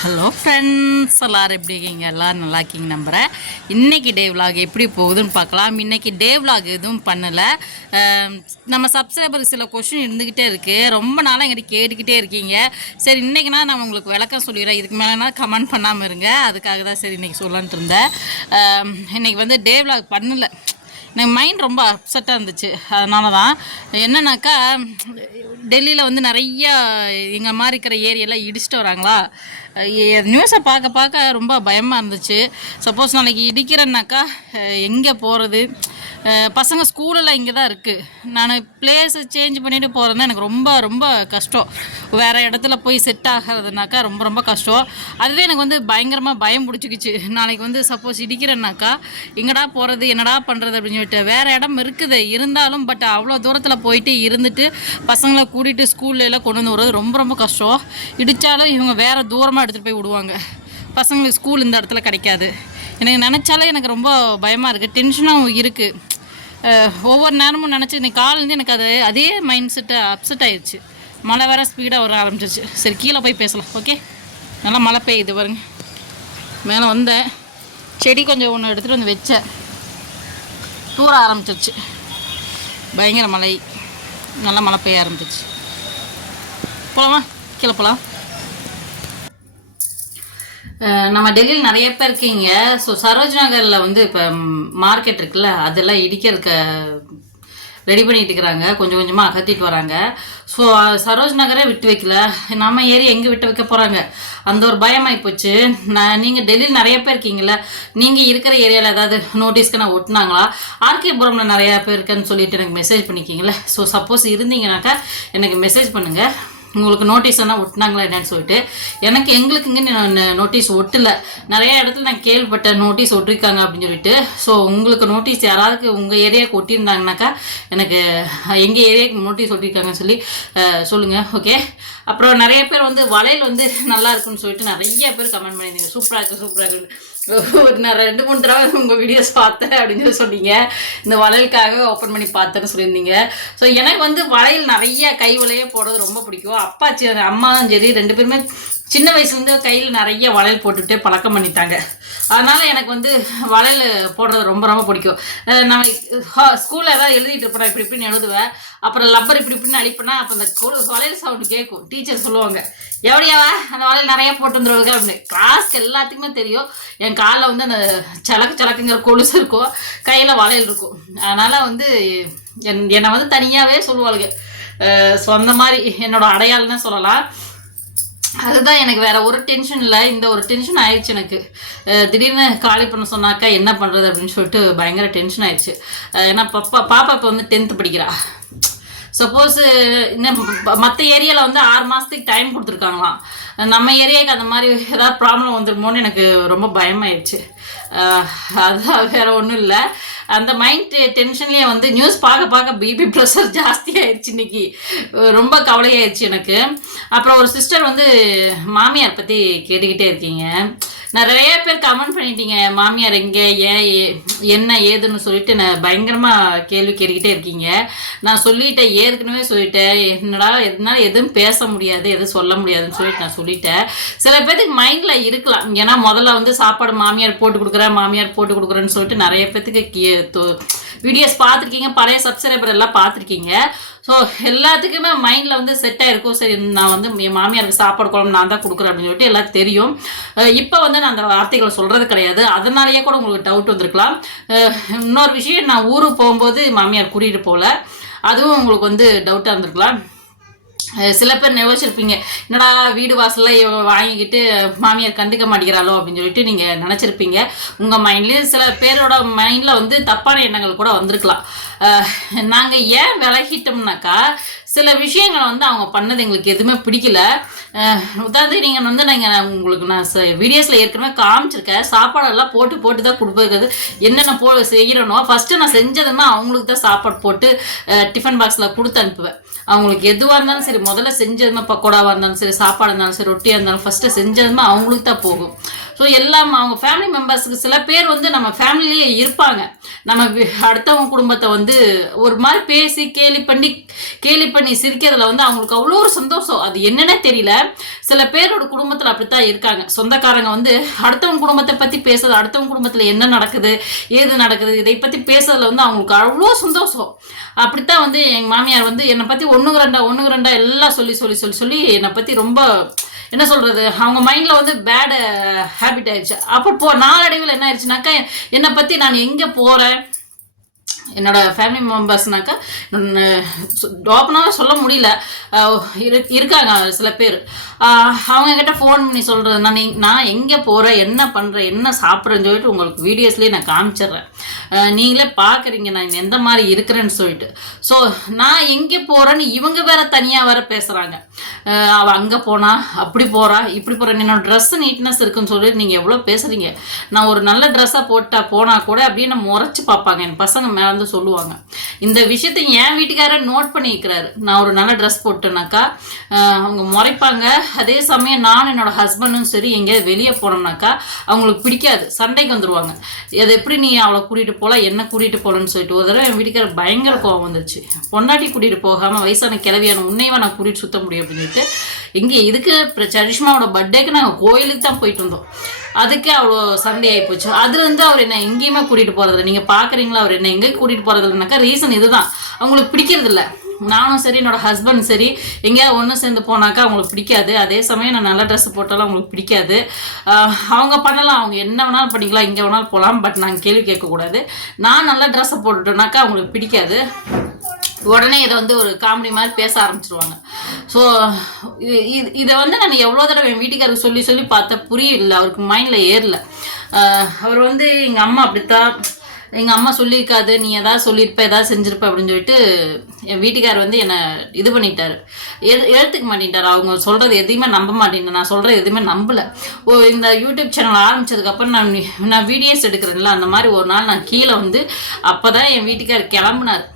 Hello friends எல்லோரும் எப்படி இருக்கீங்க? எல்லோரும் நல்லா இருக்கீங்க நம்புகிறேன் இன்றைக்கி டே விலாக் எப்படி போகுதுன்னு பார்க்கலாம். இன்றைக்கி டே விலாக் எதுவும் பண்ணலை. நம்ம சப்ஸ்கிரைபருக்கு சில கொஷின் இருந்துக்கிட்டே இருக்குது ரொம்ப நாளாக எங்கிட்ட கேட்டுக்கிட்டே இருக்கீங்க. சரி இன்றைக்கினா நான் உங்களுக்கு விளக்கம் சொல்லிடுறேன். இதுக்கு மேலேனா கமெண்ட் பண்ணாமல் இருங்க. அதுக்காக தான் சரி இன்றைக்கி சொல்லலான்ட்டு இருந்தேன். இன்றைக்கி வந்து டே விலாக் பண்ணலை. எனக்கு மைண்ட் ரொம்ப அப்செட்டாக இருந்துச்சு. அதனால தான் என்னன்னாக்கா டெல்லியில் வந்து நிறைய எங்கள் மாதிரி இருக்கிற ஏரியெல்லாம் இடிச்சிட்டு வராங்களா? நியூஸை பார்க்க பார்க்க ரொம்ப பயமாக இருந்துச்சு. சப்போஸ் நாளைக்கு இடிக்கிறேன்னாக்கா எங்கே போகிறது பசங்க ஸ்கூலெல்லாம் இங்கே தான் இருக்குது நான் பிளேஸை சேஞ்ச் பண்ணிட்டு போகிறதுனா எனக்கு ரொம்ப ரொம்ப கஷ்டம். வேறு இடத்துல போய் செட் ஆகிறதுனாக்கா ரொம்ப ரொம்ப கஷ்டம். அதுவே எனக்கு வந்து பயங்கரமாக பயம் பிடிச்சிக்கிச்சு. நாளைக்கு வந்து சப்போஸ் இடிக்கிறேன்னாக்கா எங்கடா போகிறது என்னடா பண்ணுறது அப்படின்னு சொல்லிட்டு வேறு இடம் இருக்குது. இருந்தாலும் பட் அவ்வளோ தூரத்தில் போயிட்டு இருந்துட்டு பசங்களை கூட்டிகிட்டு ஸ்கூல்லலாம் எல்லாம் கொண்டு வந்து விடுறது ரொம்ப ரொம்ப கஷ்டம். இடித்தாலும் இவங்க வேறு தூரமாக எடுத்துகிட்டு போய் விடுவாங்க. பசங்களுக்கு ஸ்கூல் இந்த இடத்துல கிடைக்காது. எனக்கு நினச்சாலே எனக்கு ரொம்ப பயமாக இருக்குது டென்ஷனாகவும் இருக்குது ஒவ்வொரு நேரமும் நினச்சி இன்னைக்கு காலேருந்து எனக்கு அது அதே மைண்ட் செட்டு அப்செட் ஆயிடுச்சு. மழை வேற ஸ்பீடாக வர ஆரம்பிச்சிருச்சு. சரி கீழே போய் பேசலாம். ஓகே நல்லா மழை பெய்யுது பாருங்க. மேலே வந்தேன் செடி கொஞ்சம் ஒன்று எடுத்துகிட்டு வந்து வச்சேன். தூர ஆரம்பிச்சிருச்சு. பயங்கர மழை. நல்லா மழை பெய்ய ஆரம்பிச்சிருச்சு. போகலாமா கீழே போகலாம் நம்ம டெல்லியில் நிறைய பேர் இருக்கீங்க. ஸோ சரோஜ் நகரில் வந்து இப்போ மார்க்கெட் இருக்குல்ல அதெல்லாம் இடிக்கிறதுக்கு ரெடி பண்ணிட்டு இருக்கிறாங்க. கொஞ்சம் கொஞ்சமாக அகத்திட்டு வராங்க. ஸோ சரோஜ் நகரே விட்டு வைக்கல. நம்ம ஏறி எங்கே விட்டு வைக்க போகிறாங்க அந்த ஒரு பயமாகி போச்சு. நான் நீங்கள் டெல்லியில் நிறைய பேர் இருக்கீங்கள நீங்கள் இருக்கிற ஏரியாவில் ஏதாவது நோட்டீஸ்க்கு நான் ஒட்டினாங்களா? ஆர்கேபுரமில் நிறையா பேர் இருக்கேன்னு சொல்லிட்டு எனக்கு மெசேஜ் பண்ணிக்கிங்களே ஸோ சப்போஸ் இருந்தீங்கனாக்கா எனக்கு மெசேஜ் பண்ணுங்கள் உங்களுக்கு நோட்டீஸ் எல்லாம் ஒட்டினாங்களா என்னன்னு சொல்லிட்டு. எனக்கு எங்களுக்குங்கன்னு நோட்டீஸ் ஒட்டலை. நிறைய இடத்துல நான் கேள்விப்பட்டேன் நோட்டீஸ் ஒட்டிருக்காங்க அப்படின்னு சொல்லிட்டு. ஸோ உங்களுக்கு நோட்டீஸ் யாராவது உங்கள் ஏரியாவுக்கு ஒட்டியிருந்தாங்கனாக்கா எனக்கு எங்கள் ஏரியாவுக்கு நோட்டீஸ் ஒட்டியிருக்காங்கன்னு சொல்லி சொல்லுங்கள் ஓகே அப்புறம் நிறைய பேர் வந்து வளையல் வந்து நல்லா இருக்குன்னு சொல்லிட்டு நிறைய பேர் கமெண்ட் பண்ணியிருந்தீங்க. சூப்பராக இருக்குது சூப்பராக இருக்குது ஸோ ஒரு நான் ரெண்டு மூணு தடவை உங்கள் வீடியோஸ் பார்த்தேன் அப்படின்னு சொல்லி சொன்னீங்க. இந்த வளையலுக்காக ஓப்பன் பண்ணி பார்த்தேன்னு சொல்லியிருந்தீங்க. ஸோ எனக்கு வந்து வளையல் நிறைய கை வளைய போடுறது ரொம்ப பிடிக்கும். அப்பா அம்மாவும் சரி ரெண்டு பேருமே சின்ன வயசுலேருந்து கையில் நிறைய வளையல் போட்டுகிட்டே பழக்கம் பண்ணிட்டாங்க. அதனால எனக்கு வந்து வளையல் போடுறது ரொம்ப ரொம்ப பிடிக்கும். நம்ம நான் ஸ்கூலில் ஏதாவது எழுதிட்டு இருப்பேன் இப்படி இப்படின்னு எழுதுவேன் அப்புறம் லப்பர் இப்படி இப்படின்னு அடிப்பேன்னா அப்போ அந்த கொலு- வளையல் சவுண்டு கேட்கும் டீச்சர் சொல்லுவாங்க எவ்வளியாவா அந்த வளையல் நிறைய போட்டு வந்துருவாங்க அப்படின்னு. கிளாஸ்க்கு எல்லாத்துக்குமே தெரியும். என் காலில் வந்து அந்த சலக்கு சலக்குங்கிற கொலுசு இருக்கும். கையில் வளையல் இருக்கும். அதனால் வந்து என் என்னை வந்து தனியாகவே சொல்லுவாளுங்க. சொந்த மாதிரி என்னோட அடையாளம்னு சொல்லலாம். அதுதான் எனக்கு வேற ஒரு டென்ஷன் இல்லை. இந்த ஒரு டென்ஷன் ஆயிடுச்சு எனக்கு. திடீர்னு காலி பண்ண சொன்னாக்கா என்ன பண்ணுறது அப்படின்னு சொல்லிட்டு பயங்கர டென்ஷன் ஆயிடுச்சு. ஏன்னா பாப்பா பாப்பா இப்போ வந்து டென்த்து படிக்கிறா. சப்போஸ் இன்னும் மற்ற ஏரியாவில் வந்து ஆறு மாதத்துக்கு டைம் கொடுத்துருக்காங்களாம். நம்ம ஏரியாவுக்கு அந்த மாதிரி ஏதாவது ப்ராப்ளம் வந்துருமோன்னு எனக்கு ரொம்ப பயமாயிடுச்சு. அதுதான் வேற ஒன்றும் இல்லை. அந்த மைண்ட் டென்ஷன்லேயே வந்து நியூஸ் பார்க்க பார்க்க பிபி ப்ரெஷர் ஜாஸ்தி ஆயிடுச்சு இன்னைக்கு. ரொம்ப கவலையாயிடுச்சு எனக்கு. அப்புறம் ஒரு சிஸ்டர் வந்து மாமியார் பற்றி கேட்டுக்கிட்டே இருக்கீங்க. நிறைய பேர் கமெண்ட் பண்ணிட்டீங்க மாமியார் எங்கே ஏன் ஏ- என்ன ஏதுன்னு சொல்லிட்டு நான் பயங்கரமாக கேள்வி கேட்டுக்கிட்டே இருக்கீங்க. நான் சொல்லிட்டேன் ஏற்கனவே சொல்லிட்டேன். என்னடா எதனால எதுவும் பேச முடியாது எதுவும் சொல்ல முடியாதுன்னு சொல்லிட்டு நான் சொல்லிட்டேன். சில பேர்த்துக்கு மைண்டில் இருக்கலாம். ஏன்னா முதல்ல வந்து சாப்பாடு மாமியார் போட்டு கொடுக்குறேன் மாமியார் போட்டு கொடுக்குறேன்னு சொல்லிட்டு நிறைய பேர்த்துக்கு வீடியோஸ் பார்த்துருக்கீங்க பழைய சப்ஸ்கிரைபர் எல்லாம் பார்த்துருக்கீங்க. ஸோ எல்லாத்துக்குமே மைண்டில் வந்து செட் ஆகிருக்கும் சரி நான் வந்து என் மாமியாருக்கு சாப்பாடு குழம்பு நான் தான் கொடுக்குறேன் அப்படின்னு சொல்லிட்டு எல்லாத்துக்கும் தெரியும். இப்போ வந்து நான் அந்த வார்த்தைகளை சொல்கிறது கிடையாது. அதனாலேயே கூட உங்களுக்கு டவுட் வந்திருக்கலாம். இன்னொரு விஷயம் நான் ஊருக்கு போகும்போது மாமியார் கூட்டிகிட்டு போகல அதுவும் உங்களுக்கு வந்து டவுட்டாக இருந்திருக்கலாம். சில பேர் நினைச்சிருப்பீங்க என்னடா வீடு வாசல்ல இவ வாங்கிக்கிட்டு மாமியார் கண்டுக்க மாட்டேங்கிறாளோ? அப்படின்னு சொல்லிட்டு நீங்கள் நினச்சிருப்பீங்க. உங்கள் மைண்ட்லேயும் சில பேரோட மைண்டில் வந்து தப்பான எண்ணங்கள் கூட வந்திருக்கலாம். நாங்கள் ஏன் விலகிட்டோம்னாக்கா சில விஷயங்களை வந்து அவங்க பண்ணது எங்களுக்கு எதுவுமே பிடிக்கல. அஹ் நீங்கள் வந்து நீங்கள் உங்களுக்கு நான் வீடியோஸில் ஏற்கனவே காமிச்சிருக்கேன். சாப்பாடெல்லாம் போட்டு போட்டு தான் கொடுப்பது. என்னென்ன போ செய்கிறனோ ஃபஸ்ட்டு நான் செஞ்சதுமே அவங்களுக்கு தான் சாப்பாடு போட்டு டிஃபன் பாக்ஸில் கொடுத்து அனுப்புவேன். அவங்களுக்கு எதுவாக இருந்தாலும் சரி முதல்ல செஞ்சதுமே பக்கோடாவாக இருந்தாலும் சரி சாப்பாடு இருந்தாலும் சரி ரொட்டியாக இருந்தாலும் ஃபஸ்ட்டு செஞ்சதுமே அவங்களுக்கு தான் போகும். ஸோ எல்லாம் அவங்க ஃபேமிலி மெம்பர்ஸுக்கு சில பேர் வந்து நம்ம ஃபேமிலியே இருப்பாங்க. நம்ம அடுத்தவங்க குடும்பத்தை வந்து ஒரு மாதிரி பேசி கேலி பண்ணி கேலி பண்ணி பண்ணி சிரிக்கிறதுல வந்து அவங்களுக்கு அவ்வளோ ஒரு சந்தோஷம். அது என்னன்னே தெரியல. சில பேரோட குடும்பத்தில் அப்படித்தான் இருக்காங்க. சொந்தக்காரங்க வந்து அடுத்தவங்க குடும்பத்தை பற்றி பேசுறது அடுத்தவங்க குடும்பத்தில் என்ன நடக்குது ஏது நடக்குது இதை பற்றி பேசுறதுல வந்து அவங்களுக்கு அவ்வளோ சந்தோஷம். அப்படித்தான் வந்து எங்கள் மாமியார் வந்து என்னை பற்றி ஒன்றுக்கு ரெண்டா ஒன்றுக்கு ரெண்டா எல்லாம் சொல்லி சொல்லி சொல்லி சொல்லி என்னை பற்றி ரொம்ப என்ன சொல்கிறது அவங்க மைண்டில் வந்து பேடு ஹேபிட் ஆயிடுச்சு. அப்போ போ நாளடைவில் என்ன ஆயிடுச்சுனாக்கா என்னை பற்றி நான் எங்கே போகிறேன் என்னோட ஃபேமிலி மெம்பர்ஸ்னாக்கா ஓப்பனாகவே சொல்ல முடியல. இருக்காங்க சில பேர். அவங்கக்கிட்ட அவங்க கிட்ட ஃபோன் பண்ணி சொல்கிறது நான் நான் எங்கே போகிறேன் என்ன பண்ணுறேன் என்ன சாப்பிட்றேன்னு சொல்லிட்டு உங்களுக்கு வீடியோஸ்லேயே நான் காமிச்சிடுறேன். நீங்களே பார்க்குறீங்க நான் எந்த மாதிரி இருக்கிறேன்னு சொல்லிட்டு. ஸோ நான் எங்கே போகிறேன்னு இவங்க வேற தனியாக வேற பேசுகிறாங்க அவள் அங்கே போனா அப்படி போகிறா இப்படி போகிறா என்னோட ட்ரெஸ் நீட்னஸ் இருக்குன்னு சொல்லிட்டு நீங்கள் எவ்வளோ பேசுகிறீங்க நான் ஒரு நல்ல ட்ரெஸ்ஸாக போட்டால் போனால் கூட அப்படியே நான் முறைச்சி பார்ப்பாங்க. என் பசங்க மேலே உட்காந்து சொல்லுவாங்க. இந்த விஷயத்தை என் வீட்டுக்காரர் நோட் பண்ணிக்கிறாரு நான் ஒரு நல்ல ட்ரெஸ் போட்டேனாக்கா அவங்க முறைப்பாங்க. அதே சமயம் நான் என்னோட ஹஸ்பண்டும் சரி எங்கேயாவது வெளியே போனோம்னாக்கா அவங்களுக்கு பிடிக்காது. சண்டைக்கு வந்துடுவாங்க அது எப்படி நீ அவளை கூட்டிகிட்டு போகலாம் என்ன கூட்டிகிட்டு போகலன்னு சொல்லிட்டு ஒரு தடவை என் வீட்டுக்காரர் பயங்கர கோவம் வந்துருச்சு. பொண்டாட்டி கூட்டிகிட்டு போகாமல் வயசான கிளவியான உன்னையவா நான் கூட்டிகிட்டு சுத்த முடியும் அப்படின்னு சொல்லிட்டு இங்கே இதுக்கு சரிஷ்மாவோட பர்த்டேக்கு நாங்கள் கோயிலுக்கு தான் போயிட்டு வந்தோம். அதுக்கே அவ்வளோ சண்டை ஆகி போச்சு. அதுலேருந்து அவர் என்ன எங்கேயுமே கூட்டிகிட்டு போகிறதில்ல நீங்கள் பார்க்குறீங்களா அவர் என்ன எங்கேயும் கூட்டிகிட்டு போகிறதில்லனாக்கா ரீசன் இதுதான். அவங்களுக்கு பிடிக்கிறதில்ல. நானும் சரி என்னோட ஹஸ்பண்ட் சரி எங்கேயாவது ஒன்று சேர்ந்து போனாக்கா அவங்களுக்கு பிடிக்காது. அதே சமயம் நான் நல்ல ட்ரெஸ் போட்டாலும் அவங்களுக்கு பிடிக்காது. அவங்க பண்ணலாம். அவங்க என்ன வேணாலும் பண்ணிக்கலாம். எங்கே வேணாலும் போகலாம் பட் நாங்கள் கேள்வி கேட்கக்கூடாது. நான் நல்ல ட்ரெஸ்ஸை போட்டுட்டோன்னாக்கா அவங்களுக்கு பிடிக்காது. உடனே இதை வந்து ஒரு காமெடி மாதிரி பேச ஆரம்பிச்சிருவாங்க. ஸோ இது இதை வந்து நான் எவ்வளோ தடவை என் வீட்டுக்காரருக்கு சொல்லி சொல்லி பார்த்தா புரியல. அவருக்கு மைண்டில் ஏறல. அவர் வந்து எங்கள் அம்மா அப்படித்தான் எங்கள் அம்மா சொல்லியிருக்காது நீ எதாவது சொல்லியிருப்ப எதாவது செஞ்சிருப்ப அப்படின்னு சொல்லிட்டு என் வீட்டுக்கார் வந்து என்னை இது பண்ணிட்டார். எது எழுத்துக்க மாட்டேன்ட்டார். அவங்க சொல்கிறது எதையுமே நம்ப மாட்டேன் நான் சொல்கிறது எதுவுமே நம்பலை. ஓ இந்த யூடியூப் சேனல் ஆரம்பிச்சதுக்கப்புறம் நான் நான் வீடியோஸ் எடுக்கிறேன்ல அந்த மாதிரி ஒரு நாள் நான் கீழே வந்து அப்போ தான் என் வீட்டுக்கார் கிளம்புனார்.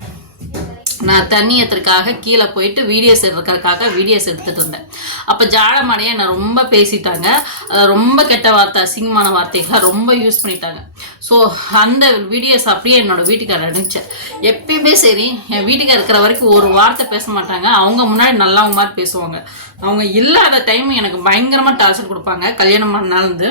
நான் தண்ணி ஏற்றுறதுக்காக கீழே போயிட்டு வீடியோஸ் எடுக்கிறதுக்காக வீடியோஸ் எடுத்துகிட்டு இருந்தேன் அப்போ ஜாடமாடையை என்னை ரொம்ப பேசிட்டாங்க. ரொம்ப கெட்ட வார்த்தை அசிங்கமான வார்த்தைகளை ரொம்ப யூஸ் பண்ணிட்டாங்க. ஸோ அந்த வீடியோஸ் அப்படியே என்னோட வீட்டுக்காரர் அனுப்பிச்சேன் எப்பயுமே சரி என் வீட்டுக்கார் இருக்கிற வரைக்கும் ஒரு வார்த்தை பேச மாட்டாங்க. அவங்க முன்னாடி நல்லவங்க மாதிரி பேசுவாங்க. அவங்க இல்லாத டைம் எனக்கு பயங்கரமாக டார்ச்சர் கொடுப்பாங்க. கல்யாணம் பண்ணாலேருந்து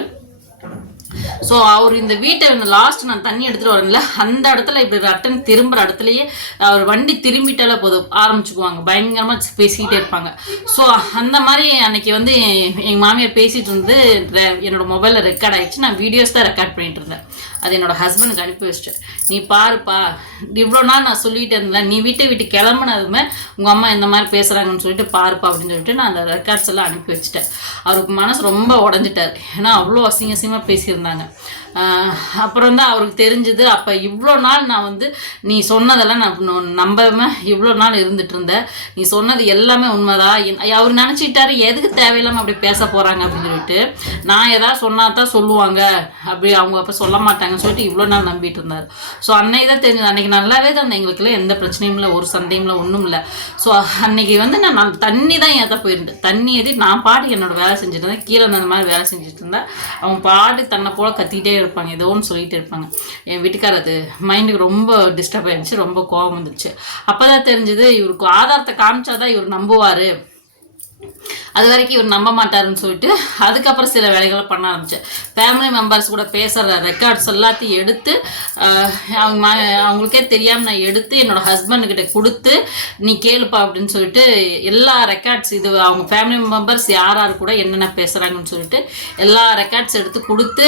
ஸோ அவர் இந்த வீட்டை லாஸ்ட் நான் தண்ணி எடுத்துகிட்டு வரேன்ல அந்த இடத்துல இப்படி ரட்டன் திரும்புகிற இடத்துலயே அவர் வண்டி திரும்பிட்டாலே போதும் ஆரம்பிச்சுக்குவாங்க. பயங்கரமாக பேசிக்கிட்டே இருப்பாங்க. ஸோ அந்த மாதிரி அன்னைக்கு வந்து எங்கள் மாமியார் பேசிகிட்டு இருந்து என்னோட மொபைலில் ரெக்கார்ட் ஆயிடுச்சு. நான் வீடியோஸ் தான் ரெக்கார்ட் பண்ணிகிட்டு இருந்தேன். அது என்னோட ஹஸ்பண்டுக்கு அனுப்பி வச்சிட்டேன். நீ பாருப்பா இவ்வளோ நாள் நான் சொல்லிட்டு இருந்தேன். நீ வீட்டை விட்டு கிளம்புனதுமே உங்கள் அம்மா இந்த மாதிரி பேசுகிறாங்கன்னு சொல்லிட்டு பாருப்பா அப்படின்னு சொல்லிட்டு நான் அந்த ரெக்கார்ட்ஸ் எல்லாம் அனுப்பி வச்சுட்டேன். அவருக்கு மனசு ரொம்ப உடஞ்சிட்டார். ஏன்னா அவ்வளோ அசிங்க அசிங்கமாக பேசியிருந்தேன் എന്നാണ് அப்புறம் தான் அவருக்கு தெரிஞ்சது. அப்போ இவ்வளோ நாள் நான் வந்து நீ சொன்னதெல்லாம் நான் நம்பாமல் இவ்வளோ நாள் இருந்துட்டு இருந்தேன் நீ சொன்னது எல்லாமே உண்மைதான் அவர் நினச்சிக்கிட்டாரு எதுக்கு தேவையில்லாமல் அப்படி பேச போகிறாங்க அப்படின்னு சொல்லிட்டு நான் ஏதாவது சொன்னா தான் சொல்லுவாங்க. அப்படி அவங்க அப்போ சொல்ல மாட்டாங்கன்னு சொல்லிட்டு இவ்வளோ நாள் நம்பிட்டு இருந்தார். ஸோ அன்னைக்கு தான் தெரிஞ்சது. அன்னைக்கு நல்லாவே தான் எங்களுக்குலாம் எந்த பிரச்சனையும் இல்லை ஒரு சந்தையும் இல்லை ஒன்றும் இல்லை. ஸோ அன்னைக்கு வந்து நான் தண்ணி தான் ஏதா போயிருந்தேன் தண்ணி ஏறி நான் பாட்டுக்கு என்னோட வேலை செஞ்சுட்டு இருந்தேன். கீழே அந்த மாதிரி வேலை செஞ்சுட்டு இருந்தேன். அவங்க பாட்டு தன்னை போல கத்திக்கிட்டே இருப்பாங்க ஏதோ ஒன்று சொல்லிகிட்டே இருப்பாங்க. என் வீட்டுக்கார் அது மைண்டுக்கு ரொம்ப டிஸ்டர்ப் ஆயிருந்துச்சு ரொம்ப கோவம் அப்போ தான் தெரிஞ்சது இவருக்கு ஆதாரத்தை காமிச்சாதான் இவர் நம்புவார். அது வரைக்கும் இவர் நம்ப மாட்டாருன்னு சொல்லிட்டு அதுக்கப்புறம் சில வேலைகளை பண்ண ஆரம்பித்தேன் ஃபேமிலி மெம்பர்ஸ் கூட பேசுகிற ரெக்கார்ட்ஸ் எல்லாத்தையும் எடுத்து அவங்க அவங்களுக்கே தெரியாமல் நான் எடுத்து என்னோட ஹஸ்பண்ட்கிட்ட கொடுத்து நீ கேளுப்பா அப்படின்னு சொல்லிட்டு எல்லா ரெக்கார்ட்ஸ் இது அவங்க ஃபேமிலி மெம்பர்ஸ் யார் யார் கூட என்னென்ன பேசுகிறாங்கன்னு சொல்லிட்டு எல்லா ரெக்கார்ட்ஸ் எடுத்து கொடுத்து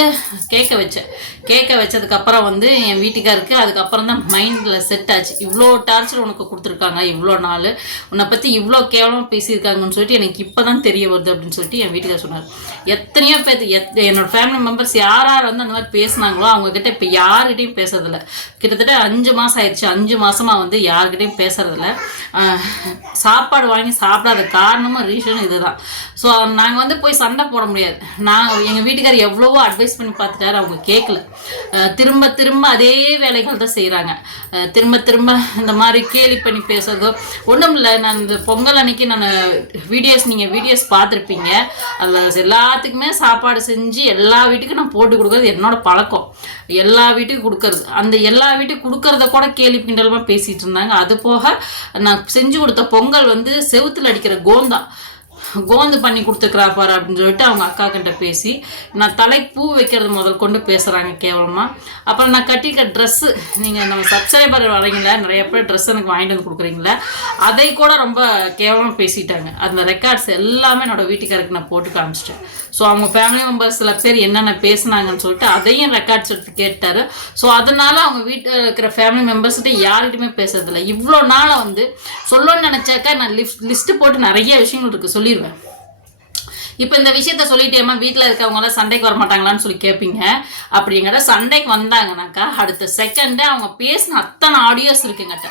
கேட்க வச்சேன். கேட்க வச்சதுக்கப்புறம் வந்து என் வீட்டுக்காருக்கு அதுக்கப்புறம் தான் மைண்டில் செட் ஆச்சு. இவ்வளோ டார்ச்சர் உனக்கு கொடுத்துருக்காங்க இவ்வளோ நாள். உன்னை பற்றி இவ்வளோ கேவலமாக பேசியிருக்காங்கன்னு சொல்லிட்டு எனக்கு இப்போ தான் தெரிய வருது அப்படின்னு சொல்லிட்டு என் வீட்டுக்கார் சொன்னார். எத்தனையோ பேர் எத் என்னோட ஃபேமிலி மெம்பர்ஸ் யார் யார் வந்து அந்த மாதிரி பேசுனாங்களோ அவங்கக்கிட்ட இப்போ யார்கிட்டையும் பேசுறதில்ல. கிட்டத்தட்ட அஞ்சு மாதம் ஆயிடுச்சு. அஞ்சு மாதமாக வந்து யார்கிட்டையும் பேசுறதில்ல. சாப்பாடு வாங்கி சாப்பிடாத காரணமும் ரீசனும் இதுதான். ஸோ நாங்கள் வந்து போய் சண்டை போட முடியாது. நான் எங்கள் வீட்டுக்கார் எவ்வளவோ அட்வைஸ் பண்ணி பார்த்துட்டாரு அவங்க கேட்கல திரும்ப திரும்ப அதே வேலைகள் தான் செய்கிறாங்க திரும்ப திரும்ப இந்த மாதிரி கேலி பண்ணி பேசுறதோ ஒன்றும் இல்லை நான் இந்த பொங்கல் அன்னைக்கு நான் வீடியோஸ் நீங்கள் வீடியோஸ் பார்த்துருப்பீங்க. அதில் எல்லாத்துக்குமே சாப்பாடு செஞ்சு எல்லா வீட்டுக்கும் நான் போட்டு கொடுக்குறது என்னோடய பழக்கம். எல்லா வீட்டுக்கும் கொடுக்கறது. அந்த எல்லா வீட்டுக்கும் கொடுக்கறத கூட கேலி கிண்டலமாக பேசிகிட்டு இருந்தாங்க. அது போக நான் செஞ்சு கொடுத்த பொங்கல் வந்து செவுத்தில் அடிக்கிற கோந்தா. கோந்து பண்ணி கொடுத்துக்கிறா பாரு அப்படின்னு சொல்லிட்டு அவங்க அக்கா கிட்ட பேசி நான் தலைக்கு பூ வைக்கிறது முதல் கொண்டு பேசுகிறாங்க கேவலமாக அப்புறம் நான் கட்டிக்க ட்ரெஸ்ஸு நீங்கள் நம்ம சப்ஸ்கிரைபர் வரீங்கள நிறைய பேர் ட்ரெஸ் எனக்கு வாங்கிட்டு வந்து கொடுக்குறீங்களே அதை கூட ரொம்ப கேவலமாக பேசிட்டாங்க. அந்த ரெக்கார்ட்ஸ் எல்லாமே என்னோட வீட்டுக்காரருக்கு நான் போட்டு காமிச்சிட்டேன். ஸோ அவங்க ஃபேமிலி மெம்பர்ஸ் சில பேர் என்னென்ன பேசுனாங்கன்னு சொல்லிட்டு அதையும் ரெக்கார்ட்ஸ் எடுத்து கேட்டார். ஸோ அதனால அவங்க வீட்டில் இருக்கிற ஃபேமிலி மெம்பர்ஸ்கிட்ட யார்கிட்டையுமே பேசுறதில்ல. இவ்வளோ நாளாக வந்து சொல்லணும்னு நினச்சாக்கா நான் லிஸ்ட் லிஸ்ட்டு போட்டு நிறைய விஷயங்கள் இருக்குது சொல்லிடுவேன் இப்போ இந்த விஷயத்த சொல்லிட்டேமா வீட்டில் இருக்கவங்களாம் சண்டைக்கு வர மாட்டாங்களான்னு சொல்லி கேட்பீங்க. அப்படிங்கிற சண்டைக்கு வந்தாங்கனாக்கா அடுத்த செகண்டே அவங்க பேசின அத்தனை ஆடியோஸ் இருக்குங்கிட்ட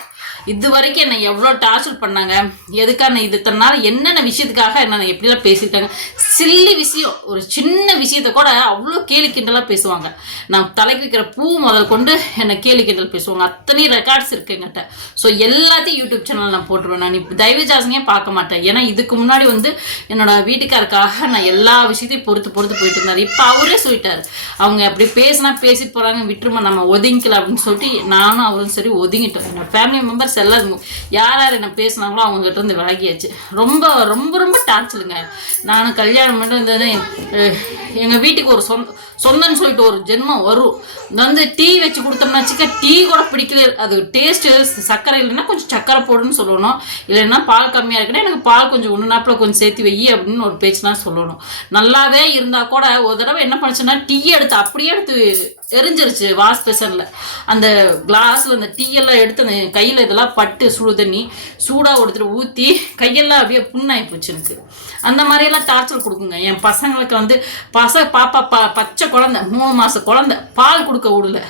இது வரைக்கும் என்னை எவ்வளோ டார்ச்சர் பண்ணாங்க? எதுக்கான இது? இத்தனை நாள் என்னென்ன விஷயத்துக்காக என்ன எப்படிலாம் பேசியிருக்காங்க? சில்லி விஷயம் ஒரு சின்ன விஷயத்த கூட அவ்வளோ கேலி கிண்டலாக பேசுவாங்க. நான் தலைக்கு வைக்கிற பூ முதல் கொண்டு என்னை கேலி கிண்டல் பேசுவாங்க. அத்தனை ரெக்கார்ட்ஸ் இருக்குங்கிட்ட ஸோ எல்லாத்தையும் யூடியூப் சேனல் நான் போட்டுருவேன். நான் இப்போ தயவு ஜாசனையே பார்க்க மாட்டேன். ஏன்னா இதுக்கு முன்னாடி வந்து என்னோட வீட்டுக்காருக்காக நான் எல்லா விஷயத்தையும் பொறுத்து பொறுத்து போயிட்டு இருந்தார். இப்போ அவரே சொல்லிட்டார். அவங்க அப்படி பேசினா பேசிட்டு போகிறாங்க விட்டுருமா நம்ம ஒதுங்கிக்கல அப்படின்னு சொல்லிட்டு நானும் அவரும் சரி ஒதுங்கிட்டோம். என்னோட ஃபேமிலி மெம்பர்ஸ் எல்லாம் யார் யார் என்ன பேசுனாங்களோ அவங்க கிட்ட இருந்து விலகியாச்சு. ரொம்ப ரொம்ப ரொம்ப டார்ச்சருங்க. நானும் கல்யாணம் பண்ணி வந்து எங்கள் வீட்டுக்கு ஒரு சொந்த சொந்தம்னு சொல்லிட்டு ஒரு ஜென்மம் வரும். வந்து டீ வச்சு கொடுத்தோம்னா வச்சுக்க டீ கூட பிடிக்கல அது டேஸ்ட்டு சர்க்கரை இல்லைன்னா கொஞ்சம் சர்க்கரை போடுன்னு சொல்லணும். இல்லைன்னா பால் கம்மியாக இருக்குன்னா எனக்கு பால் கொஞ்சம் ஒன்று நாப்பில் கொஞ்சம் சேர்த்து வை அப்படின்னு ஒரு பேச்சுனா சொல்லணும். நல்லாவே இருந்தால் கூட ஒரு தடவை என்ன பண்ணுச்சுன்னா டீ எடுத்து அப்படியே எடுத்து எரிஞ்சிருச்சு வாஷ் பேசனில் அந்த கிளாஸில் அந்த டீ எல்லாம் எடுத்து கையில் இதெல்லாம் பட்டு சுடு தண்ணி சூடாக ஒருத்தர் ஊற்றி கையெல்லாம் அப்படியே புண்ணாகி போச்சு எனக்கு. அந்த மாதிரியெல்லாம் டார்ச்சர் கொடுக்குங்க. என் பசங்களுக்கு வந்து பச பாப்பா ப பச்சை குழந்தை மூணு மாதம் குழந்தை பால் கொடுக்க விடல.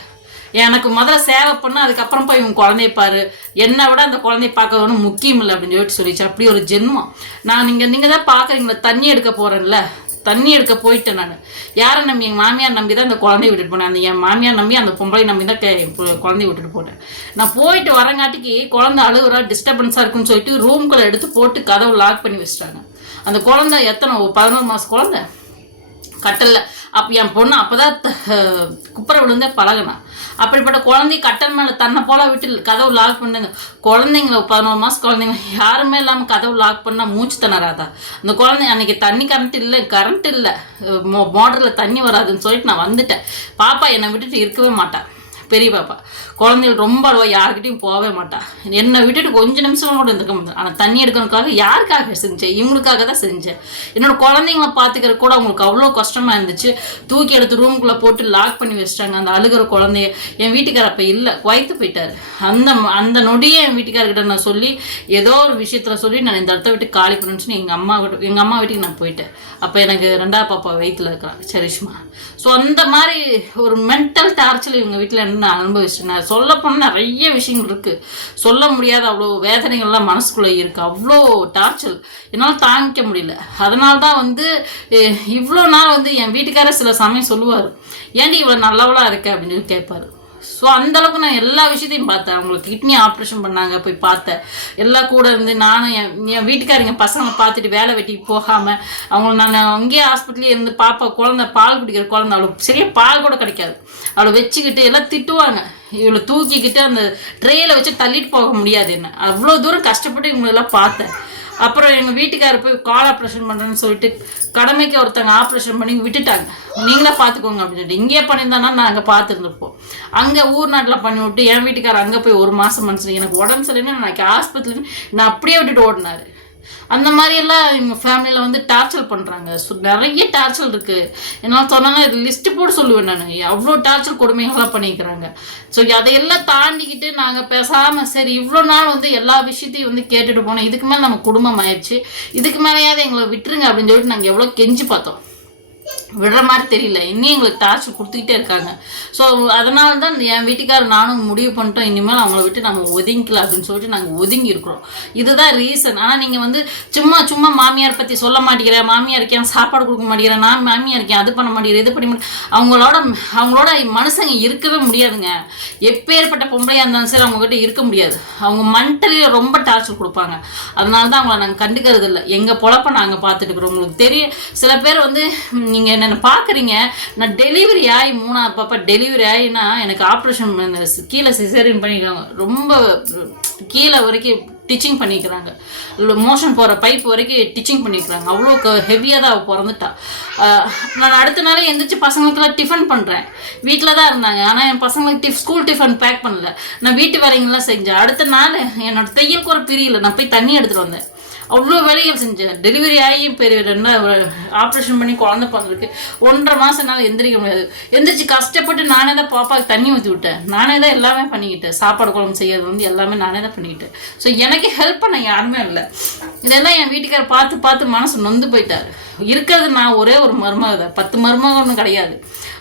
எனக்கு முதல்ல சேவை பண்ண அதுக்கப்புறம் போய் இவன் குழந்தைய பாரு. என்னை விட அந்த குழந்தைய பார்க்க ஒன்றும் முக்கியம் இல்லை அப்படின்னு சொல்லிட்டு சொல்லிச்சு. அப்படி ஒரு ஜென்மம். நான் நீங்கள் நீங்கள் தான் பார்க்குறீங்களா தண்ணி எடுக்க போகிறேன்ல தண்ணி எடுக்க போயிட்டேன் நான். யாரை நம்பி? எங்கள் மாமியார் நம்பி தான் அந்த குழந்தைய விட்டுட்டு போனேன். அந்த என் மாமியார் நம்பி அந்த பொம்பளை நம்பி தான் குழந்தைய விட்டுட்டு போட்டேன். நான் போயிட்டு வரங்காட்டிக்கு குழந்தை அழுகுறா டிஸ்டர்பன்ஸாக இருக்குன்னு சொல்லிட்டு ரூம்குள்ளே எடுத்து போட்டு கதவை லாக் பண்ணி வச்சிட்டாங்க. அந்த குழந்தை எத்தனை பதினோரு மாதம் குழந்தை? கட்டலை. அப்போ என் பொண்ணு அப்போதான் த- குப்பரை விழுந்தே பழகினா. அப்படிப்பட்ட குழந்தை கட்டன் மேலே தன்னை போல விட்டு கதவு லாக் பண்ணுங்க. குழந்தைங்க பதினோரு மாதம் குழந்தைங்க யாருமே இல்லாமல் கதவு லாக் பண்ணால் மூச்சு திணறாதா? அந்த குழந்தை அன்னைக்கு தண்ணி கரண்ட் இல்லை கரண்ட் இல்லை. மோட்டரில் தண்ணி வராதுன்னு சொல்லிட்டு நான் வந்துட்டேன். பாப்பா என்னை விட்டுட்டு இருக்கவே மாட்டேன் பெரிய பாப்பா குழந்தைகள் ரொம்ப அளவாக யார்கிட்டயும் போகவே மாட்டா. என்னை விட்டுட்டு கொஞ்ச நிமிஷம் கூட இருந்துக்க முடியாது ஆனால் தண்ணி எடுக்கணுக்காக யாருக்காக செஞ்சேன்? இவங்களுக்காக தான் செஞ்சேன். என்னோட குழந்தைங்கள பார்த்துக்கிற கூட அவங்களுக்கு அவ்வளோ கஷ்டமாக இருந்துச்சு. தூக்கி எடுத்து ரூமுக்குள்ளே போட்டு லாக் பண்ணி வச்சிட்டாங்க. அந்த அழுகிற குழந்தைய. என் வீட்டுக்கார அப்போ இல்லை. குவைத்து போயிட்டார். அந்த அந்த நொடியே என் வீட்டுக்காரர்கிட்ட நான் சொல்லி ஏதோ ஒரு விஷயத்தில் சொல்லி நான் இந்த இடத்த விட்டு காலி பண்ணுச்சுன்னு எங்கள் அம்மா கிட்ட எங்கள் அம்மா வீட்டுக்கு நான் போயிட்டேன். அப்போ எனக்கு ரெண்டாவது பாப்பா வயிற்றுல இருக்கிறான் சரிஷ்மா. ஸோ அந்த மாதிரி ஒரு மென்டல் டார்ச்சர் இவங்க வீட்டில் என்ன நான் அனுபவிச்சேன் நான் சொல்ல போனால் நிறைய விஷயங்கள் இருக்குது சொல்ல முடியாத அவ்வளோ வேதனைகள்லாம் மனசுக்குள்ளே இருக்குது அவ்வளோ டார்ச்சர் என்னால் தாங்கிக்க முடியல. அதனால தான் வந்து இவ்வளோ நாள் வந்து என் வீட்டுக்காரர் சில சமயம் சொல்லுவார் ஏன்டி இவ்வளோ நல்லவளாக இருக்க? அப்படின்னு சொல்லி கேட்பாரு ஸோ அந்த அளவுக்கு நான் எல்லா விஷயத்தையும் பார்த்தேன். அவங்களுக்கு கிட்னி ஆப்ரேஷன் பண்ணாங்க போய் பார்த்தேன். எல்லாம் கூட இருந்து நானும் என் என் வீட்டுக்காரங்க பசங்களை பார்த்துட்டு வேலை வெட்டிக்கு போகாமல் அவங்கள நான் அங்கேயே ஹாஸ்பிட்டலே இருந்து பாப்பா குழந்தை பால் குடிக்கிற குழந்தை அவளுக்கு சரியாக பால் கூட கிடைக்காது. அவளை வச்சுக்கிட்டு எல்லாம் திட்டுவாங்க. இவளை தூக்கிக்கிட்டு அந்த ட்ரேயில் வச்சு தள்ளிட்டு போக முடியாது என்ன. அவ்வளோ தூரம் கஷ்டப்பட்டு இவங்களெல்லாம் பார்த்தேன். அப்புறம் எங்கள் வீட்டுக்காரர் போய் கால் ஆப்ரேஷன் பண்ணுறேன்னு சொல்லிட்டு கடமைக்கு ஒருத்தங்க ஆப்ரேஷன் பண்ணி விட்டுட்டாங்க. நீங்களே பார்த்துக்கோங்க அப்படின்னு சொல்லிட்டு. இங்கேயே பண்ணியிருந்தானா? நாங்கள் பார்த்துருந்துருப்போம் அங்கே ஊர் நாட்டில் பண்ணி விட்டு என் வீட்டுக்காரர் அங்கே போய் ஒரு மாதம் மனுஷன் எனக்கு உடம்பு சரியில்லைன்னு நான் ஆஸ்பத்திரி நான் அப்படியே விட்டுட்டு ஓடினாரு. அந்த மாதிரியெல்லாம் எங்கள் ஃபேமிலியில் வந்து டார்ச்சர் பண்ணுறாங்க ஸோ நிறைய டார்ச்சர் இருக்குது என்னால் இது லிஸ்ட்டு போட்டு சொல்லுவேன் நான். அவ்வளோ டார்ச்சர் கொடுமைகள்லாம் பண்ணிக்கிறாங்க. ஸோ அதையெல்லாம் தாண்டிக்கிட்டு நாங்கள் பேசாமல் சரி இவ்வளோ நாள் வந்து எல்லா விஷயத்தையும் வந்து கேட்டுட்டு போனோம். இதுக்கு மேலே நம்ம குடும்பம் ஆயிடுச்சு. இதுக்கு மேலேயாவது எங்களை விட்டுருங்க அப்படின்னு சொல்லிட்டு நாங்கள் எவ்வளோ கெஞ்சி பார்த்தோம். விடுற மாதிரி தெரியல. இன்னும் எங்களுக்கு டார்ச்சர் கொடுத்துக்கிட்டே இருக்காங்க. ஸோ அதனால தான் என் வீட்டுக்காரர் நானும் முடிவு பண்ணிட்டோம். இனிமேல் அவங்கள விட்டு நம்ம ஒதுங்கிக்கலாம் அப்படின்னு சொல்லிட்டு நாங்கள் ஒதுங்கி இருக்கிறோம் இதுதான் ரீசன் ஆனால் நீங்கள் வந்து சும்மா சும்மா மாமியார் பற்றி சொல்ல மாட்டேங்கிறேன் மாமியார் இருக்கேன் சாப்பாடு கொடுக்க மாட்டேங்கிறேன் நான் மாமியார் இருக்கேன் அது பண்ண மாட்டேங்கிறேன் இது பண்ண மாட்டேன் அவங்களோட அவங்களோட மனுஷங்க இருக்கவே முடியாதுங்க. எப்பேற்பட்ட பொம்பளையாக இருந்தாலும் சரி அவங்ககிட்ட இருக்க முடியாது. அவங்க மண்டலி ரொம்ப டார்ச்சர் கொடுப்பாங்க. அதனால தான் அவங்கள நாங்கள் கண்டுக்கிறது இல்லை எங்கள் பொழப்ப நாங்கள் பார்த்துட்டு இருக்கிறோம். உங்களுக்கு தெரிய சில பேர் வந்து நீங்கள் என்னென்ன பார்க்குறீங்க நான் டெலிவரி ஆகி மூணா பாப்பா டெலிவரி ஆகினா எனக்கு ஆப்ரேஷன் கீழே சிசேரியன் பண்ணிக்கிறாங்க ரொம்ப கீழே வரைக்கும் டிச்சிங் பண்ணிக்கிறாங்க. மோஷன் போகிற பைப் வரைக்கும் டிச்சிங் பண்ணிக்கிறாங்க. அவ்வளோ ஹெவியாக தான் அவள் பிறந்துட்டா. நான் அடுத்த நாளே எந்திரிச்சு பசங்களுக்கெல்லாம் டிஃபன் பண்ணுறேன் வீட்டில் தான் இருந்தாங்க. ஆனால் என் பசங்களுக்கு டிஃப் ஸ்கூல் டிஃபன் பேக் பண்ணல. நான் வீட்டு வேலைங்கெல்லாம் செஞ்சேன். அடுத்த நாள் என்னோட தையல் கூட பிரியல. நான் போய் தண்ணி எடுத்துகிட்டு வந்தேன். அவ்வளோ வேலைகள் செஞ்சேன். டெலிவரி ஆகி பெரிய ஆப்ரேஷன் பண்ணி குழந்தை பிறந்திருக்கு. ஒன்றரை மாதம் என்னால் எந்திரிக்க முடியாது. எந்திரிச்சு கஷ்டப்பட்டு நானே தான் பாப்பாவுக்கு தண்ணி ஊற்றி விட்டேன். நானே தான் எல்லாமே பண்ணிக்கிட்டேன். சாப்பாடு குழம்பு செய்யறது வந்து எல்லாமே நானே தான் பண்ணிக்கிட்டேன். ஸோ எனக்கு ஹெல்ப் பண்ண யாருமே இல்லை. இதெல்லாம் என் வீட்டுக்காரர் பார்த்து பார்த்து மனசு நொந்து போயிட்டார். இருக்கிறது நான் ஒரே ஒரு மருமக தான் பத்து மருமக ஒன்றும் கிடையாது.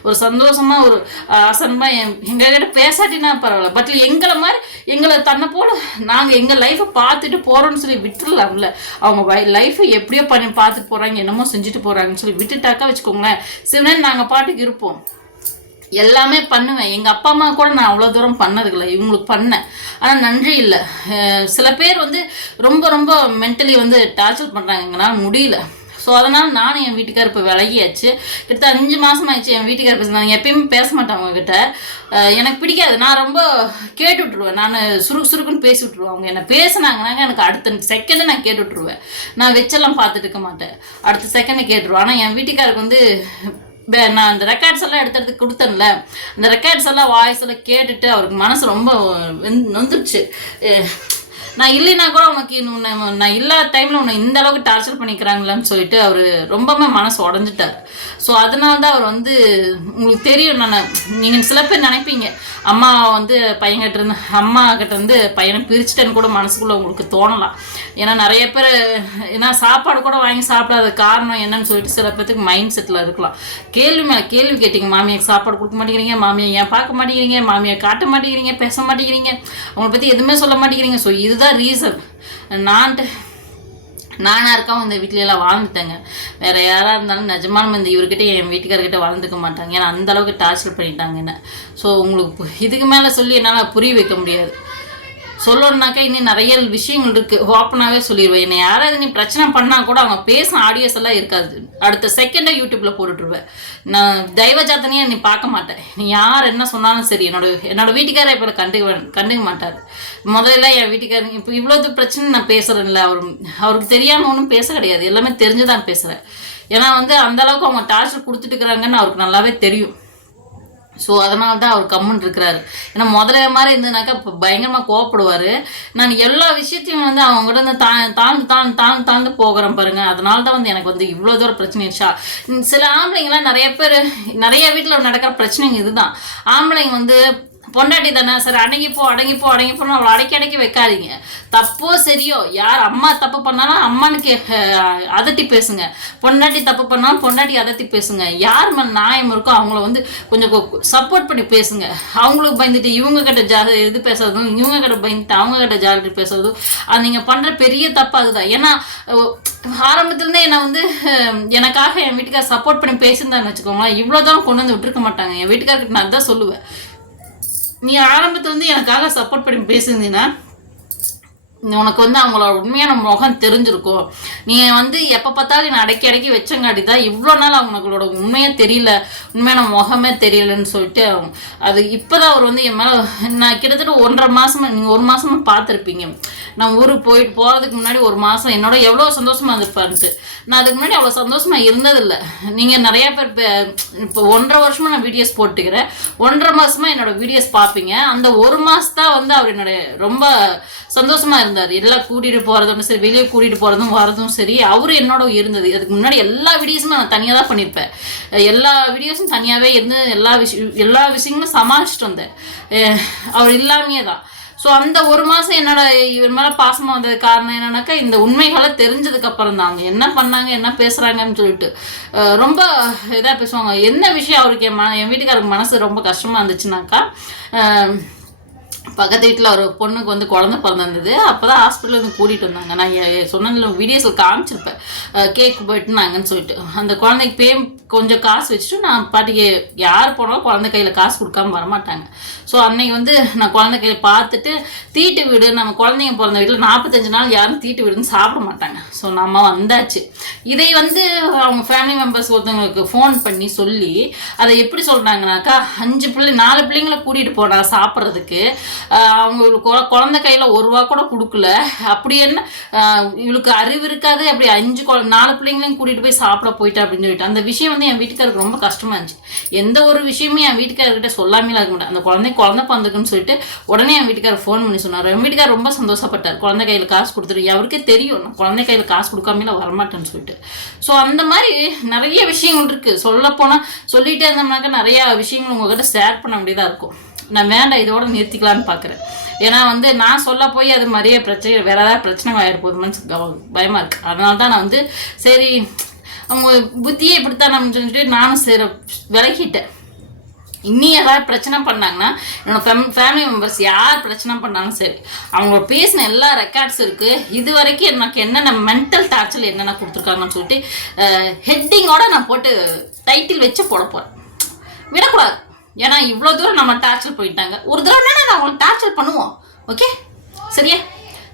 ஒரு சந்தோஷமா ஒரு ஆசனமா என் எங்ககிட்ட பேசாட்டினா பரவாயில்ல. பட் எங்களை மாதிரி எங்களை தன்னை போல நாங்கள் எங்கள் லைஃப்பை பார்த்துட்டு போகிறோம்னு சொல்லி விட்டுடலாம்ல அவங்க லைஃப்பை எப்படியோ பண்ணி பார்த்துட்டு போகிறாங்க என்னமோ செஞ்சுட்டு போகிறாங்கன்னு சொல்லி விட்டுட்டாக்கா வச்சுக்கோங்களேன். சிவனே நாங்கள் பாட்டுக்கு இருப்போம். எல்லாமே பண்ணுவேன். எங்கள் அப்பா அம்மா கூட நான் அவ்வளோ தூரம் பண்ணதுல இவங்களுக்கு பண்ணேன். ஆனால் நன்றி இல்லை. சில பேர் வந்து ரொம்ப ரொம்ப மென்டலி வந்து டார்ச்சர் பண்ணுறாங்க எங்களால் முடியல. ஸோ அதனால் நானும் என் வீட்டுக்கார் இப்போ விலகியாச்சு. கிட்ட அஞ்சு மாதம் ஆயிடுச்சு என் வீட்டுக்கார் பேசுனாங்க எப்பயுமே பேச மாட்டேன் அவங்கக்கிட்ட எனக்கு பிடிக்காது. நான் ரொம்ப கேட்டு விட்ருவேன் நான் சுருக்கு சுருக்குன்னு பேசி விட்ருவேன் அவங்க என்ன பேசுனாங்கன்னாங்க எனக்கு அடுத்த செகண்டை நான் கேட்டு விட்ருவேன் நான் வச்செல்லாம் பார்த்துட்டு இருக்க மாட்டேன். அடுத்த செகண்டை கேட்டுருவேன். ஆனால் என் வீட்டுக்காருக்கு வந்து பே- நான் அந்த ரெக்கார்ட்ஸ் எல்லாம் எடுத்து எடுத்து கொடுத்தேன்ல அந்த ரெக்கார்ட்ஸ் எல்லாம் வாய்ஸ் எல்லாம் கேட்டுட்டு அவருக்கு மனசு ரொம்ப வெந்- நொந்துருச்சு. நான் இல்லைன்னா கூட உனக்கு இன்னும் நான் இல்லாத டைமில் உன்னை இந்த அளவுக்கு டார்ச்சர் பண்ணிக்கிறாங்களான்னு சொல்லிட்டு அவர் ரொம்பவே மனசு உடஞ்சிட்டார். ஸோ அதனால தான் அவர் வந்து உங்களுக்கு தெரியும் நான். நீங்கள் சில பேர் நினைப்பீங்க அம்மா வந்து பையன்கிட்ட இருந்து அம்மா கிட்ட இருந்து பையனை பிரிச்சுட்டேன்னு கூட மனசுக்குள்ளே உங்களுக்கு தோணலாம். ஏன்னா நிறைய பேர் ஏன்னா சாப்பாடு கூட வாங்கி சாப்பிடாத காரணம் என்னன்னு சொல்லிட்டு சில பேர்த்துக்கு மைண்ட் செட்டில் இருக்கலாம். கேள்வி மேலே கேள்வி கேட்டீங்க மாமியாக்கு சாப்பாடு கொடுக்க மாட்டேங்கிறீங்க. மாமியை ஏன் பார்க்க மாட்டேங்கிறீங்க? மாமியை காட்ட மாட்டேங்கிறீங்க? பேச மாட்டேங்கிறீங்க? அவங்களை பற்றி எதுவுமே சொல்ல மாட்டேங்கிறீங்க. ஸோ இது இதுதான் ரீசன் நான் நானாக இருக்காம இந்த வீட்லையெல்லாம் வாழ்ந்துட்டேங்க. வேறு யாராக இருந்தாலும் நிஜமான இந்த இவர்கிட்ட என் வீட்டுக்காரர்கிட்ட வாழ்ந்துக்க மாட்டாங்க. ஏன்னா அந்த அளவுக்கு டார்ச்சர் பண்ணிட்டாங்க என்ன. ஸோ உங்களுக்கு பு- இதுக்கு மேலே சொல்லி என்னால் புரிய வைக்க முடியாது. சொல்லணும்னாக்கா இன்னும் நிறைய விஷயங்கள் இருக்கு. ஓப்பனாகவே சொல்லிடுவேன் என்னை யாராவது நீ பிரச்சனை பண்ணால் கூட அவங்க பேசின ஆடியோஸ் எல்லாம் இருக்காது. அடுத்த செகண்டாக யூடியூப்ல போட்டுட்ருவேன் நான் தெய்வ ஜாத்தனையே நீ பார்க்க மாட்டேன். நீ யார் என்ன சொன்னாலும் சரி. என்னோட என்னோட வீட்டுக்காரர் இப்போ கண்டுக்க கண்டுக்க மாட்டார். முதல்ல என் வீட்டுக்காரங்க இப்போ இவ்வளோ பிரச்சனை நான் பேசுகிறேன்ல அவர் அவருக்கு தெரியாமல் ஒன்றும் பேச கிடையாது. எல்லாமே தெரிஞ்சு தான் பேசுகிறேன் ஏன்னா வந்து அந்தளவுக்கு அவங்க டார்ச்சர் கொடுத்துட்டு இருக்கிறாங்கன்னு அவருக்கு நல்லாவே தெரியும். ஸோ அதனால தான் அவர் கம்முன்னு இருக்கிறாரு. ஏன்னா முதல்ல மாதிரி இருந்ததுனாக்கா இப்போ பயங்கரமாக கோவப்படுவார். நான் எல்லா விஷயத்தையும் வந்து அவங்க கூட வந்து தா தாழ்ந்து தாழ்ந்து தாழ்ந்து தாழ்ந்து போகிறேன் பாருங்கள் அதனால தான் வந்து எனக்கு வந்து இவ்வளோ தூரம் பிரச்சனை ஆயிடுச்சா? சில ஆம்பளைங்களாம் நிறைய பேர் நிறைய வீட்டில் நடக்கிற பிரச்சனைங்க இதுதான். ஆம்பளைங்க வந்து பொண்டாட்டி தானே? சரி அடங்கிப்போ அடங்கிப்போ அடங்கிப்போன்னு அவளை அடக்கி அடக்கி வைக்காதீங்க. தப்போ சரியோ யார் அம்மா தப்பு பண்ணாலும் அம்மானுக்கு அதட்டி பேசுங்க. பொண்டாட்டி தப்பு பண்ணாலும் பொண்டாட்டி அதட்டி பேசுங்க. யார் மேல் நியாயம் இருக்கோ அவங்கள வந்து கொஞ்சம் சப்போர்ட் பண்ணி பேசுங்க. அவங்களுக்கு பயந்துட்டு இவங்க கிட்ட ஜா இது பேசுறதும் இவங்க கிட்ட பயந்துட்டு அவங்க கிட்ட ஜாலிட்டு பேசுறதும் அது நீங்கள் பண்ணுற பெரிய தப்பு அதுதான். ஏன்னா ஆரம்பத்துலேருந்தே என்னை வந்து எனக்காக என் வீட்டுக்காரர் சப்போர்ட் பண்ணி பேசியிருந்தான்னு வச்சுக்கோங்களேன் இவ்வளோ தூரம் கொண்டு வந்து விட்டுருக்க மாட்டாங்க. என் வீட்டுக்காரர்கிட்ட நான் தான் சொல்லுவேன். நீ ஆரம்பத்துலேருந்து எனக்காக சப்போர்ட் பண்ணி பேசியிருந்தீங்கன்னா உனக்கு வந்து அவங்களோட உண்மையான முகம் தெரிஞ்சிருக்கும். நீ வந்து எப்போ பார்த்தாலும் என்னை அடக்கி அடக்கி வச்சங்காட்டி தான் இவ்வளோ நாள் அவங்களோட உண்மையே தெரியல உண்மையான முகமே தெரியலன்னு சொல்லிட்டு அது அது இப்போதான் அவர் வந்து என் மேலே நான் கிட்டத்தட்ட ஒன்றரை மாதமாக நீங்கள் ஒரு மாதமாக பார்த்துருப்பீங்க. நான் ஊருக்கு போயிட்டு போகிறதுக்கு முன்னாடி ஒரு மாதம் என்னோட எவ்வளோ சந்தோஷமாக இருந்திருப்பாருன்ட்டு நான் அதுக்கு முன்னாடி அவ்வளோ சந்தோஷமாக இருந்ததில்லை. நீங்கள் நிறையா பேர் இப்போ ஒன்றரை வருஷமாக நான் வீடியோஸ் போட்டுக்கிறேன். ஒன்றரை மாதமாக என்னோடய வீடியோஸ் பார்ப்பீங்க. அந்த ஒரு மாசத்தா வந்து அவர் என்னோட ரொம்ப சந்தோஷமாக சந்தோஷமா இருந்தார் எல்லாம் கூட்டிட்டு போறதும் சரி வெளியே கூட்டிட்டு போறதும் வரதும் சரி அவர் என்னோட இருந்தது அதுக்கு முன்னாடி எல்லா வீடியோஸுமே நான் தனியாக தான் பண்ணியிருப்பேன் எல்லா வீடியோஸும் தனியாகவே இருந்து எல்லா விஷயம் எல்லா விஷயங்களும் சமாளிச்சுட்டு வந்தேன். அவர் இல்லாமையே தான். ஸோ அந்த ஒரு மாதம் என்னோட இவர் மேலே பாசமாக வந்தது காரணம் என்னன்னாக்கா இந்த உண்மைகளை தெரிஞ்சதுக்கு அப்புறம் தான். அவங்க என்ன பண்ணாங்க என்ன பேசுகிறாங்கன்னு சொல்லிட்டு. ரொம்ப இதாக பேசுவாங்க. என்ன விஷயம் அவருக்கு என் மன என் வீட்டுக்காரருக்கு மனசு ரொம்ப கஷ்டமாக இருந்துச்சுனாக்கா பக்கத்து வீட்டில் ஒரு பொண்ணுக்கு வந்து குழந்த பிறந்திருந்தது. அப்போ தான் ஹாஸ்பிட்டல் வந்து கூட்டிகிட்டு வந்தாங்க. நான் சொன்ன வீடியோஸில் காமிச்சிருப்பேன். கேக் போயிட்டுனாங்கன்னு சொல்லிட்டு. அந்த குழந்தைக்கு பேம் கொஞ்சம் காசு வச்சுட்டு நான் பாட்டிக்கு யார் போனாலும் குழந்தை கையில் காசு கொடுக்காம வரமாட்டாங்க. ஸோ அன்னைக்கு வந்து நான் குழந்தை கையில் பார்த்துட்டு தீட்டு வீடு நம்ம குழந்தைங்க பிறந்த வீட்டில் நாற்பத்தஞ்சு நாள் யாரும் தீட்டு வீடுன்னு சாப்பிட மாட்டாங்க. ஸோ நம்ம வந்தாச்சு. இதை வந்து அவங்க ஃபேமிலி மெம்பர்ஸ் ஒருத்தவங்களுக்கு ஃபோன் பண்ணி சொல்லி அதை எப்படி சொல்கிறாங்கனாக்கா அஞ்சு பிள்ளை நாலு பிள்ளைங்களை கூட்டிகிட்டு போனா சாப்பிட்றதுக்கு. அவங்களுக்கு குழந்தை கையில் ஒரு ரூபா கூட கொடுக்கல. அப்படி என்ன? இவளுக்கு அறிவு இருக்காது. அப்படி அஞ்சு நாலு பிள்ளைங்களையும் கூட்டிகிட்டு போய் சாப்பிட போயிட்டா அப்படின்னு சொல்லிட்டு. அந்த விஷயம் வந்து என் வீட்டுக்காருக்கு ரொம்ப கஷ்டமாக இருந்துச்சு. எந்த ஒரு விஷயமும் என் வீட்டுக்காரர்கிட்ட சொல்லாமல் இருக்க மாட்டேன். அந்த குழந்தை குழந்தை பிறந்துக்குன்னு சொல்லிட்டு உடனே என் வீட்டுக்காரர் ஃபோன் பண்ணி சொன்னார். என் வீட்டுக்காரர் ரொம்ப சந்தோஷப்பட்டார். குழந்தை கையில் காசு கொடுத்துரு அவருக்கே தெரியும். நான் குழந்தை கையில் காசு கொடுக்காமல வரமாட்டேன்னு சொல்லிட்டு. ஸோ அந்த மாதிரி நிறைய விஷயங்கள் இருக்குது சொல்லப்போனால் சொல்லிட்டே இருந்தோம்னாக்கா நிறைய விஷயங்கள் உங்ககிட்ட ஷேர் பண்ண வேண்டியதாக இருக்கும். நான் வேண்டாம் இதோட நிறுத்திக்கலான்னு பார்க்குறேன் ஏன்னா வந்து நான் சொல்ல போய் அது மாதிரியே பிரச்சனை வேற ஏதாவது பிரச்சனை ஆகிட போகுதுன்னு பயமாக பயமா இருக்கு. அதனால தான் நான் வந்து சரி அவங்க புத்தியே இப்படித்தான் நம்ம சொல்லிட்டு நானும் சேர விலகிட்டேன். இன்னி ஏதாவது பிரச்சனை பண்ணாங்கன்னா என்னோட ஃபேம் ஃபேமிலி மெம்பர்ஸ் யார் பிரச்சனை பண்ணாலும் சரி அவங்க பேசின எல்லா ரெக்கார்ட்ஸ் இருக்குது இது வரைக்கும் எனக்கு என்னென்ன மென்டல் டார்ச்சர் என்னென்ன கொடுத்துருக்காங்கன்னு சொல்லிட்டு ஹெட்டிங்கோட நான் போட்டு டைட்டில் வச்சு போட போகிறேன் விடக்கூடாது. ஏன்னா இவ்வளோ தூரம் நம்ம டார்ச்சர் போயிட்டாங்க. ஒரு தடவை நான் அவங்களுக்கு டார்ச்சர் பண்ணுவோம். ஓகே சரியா?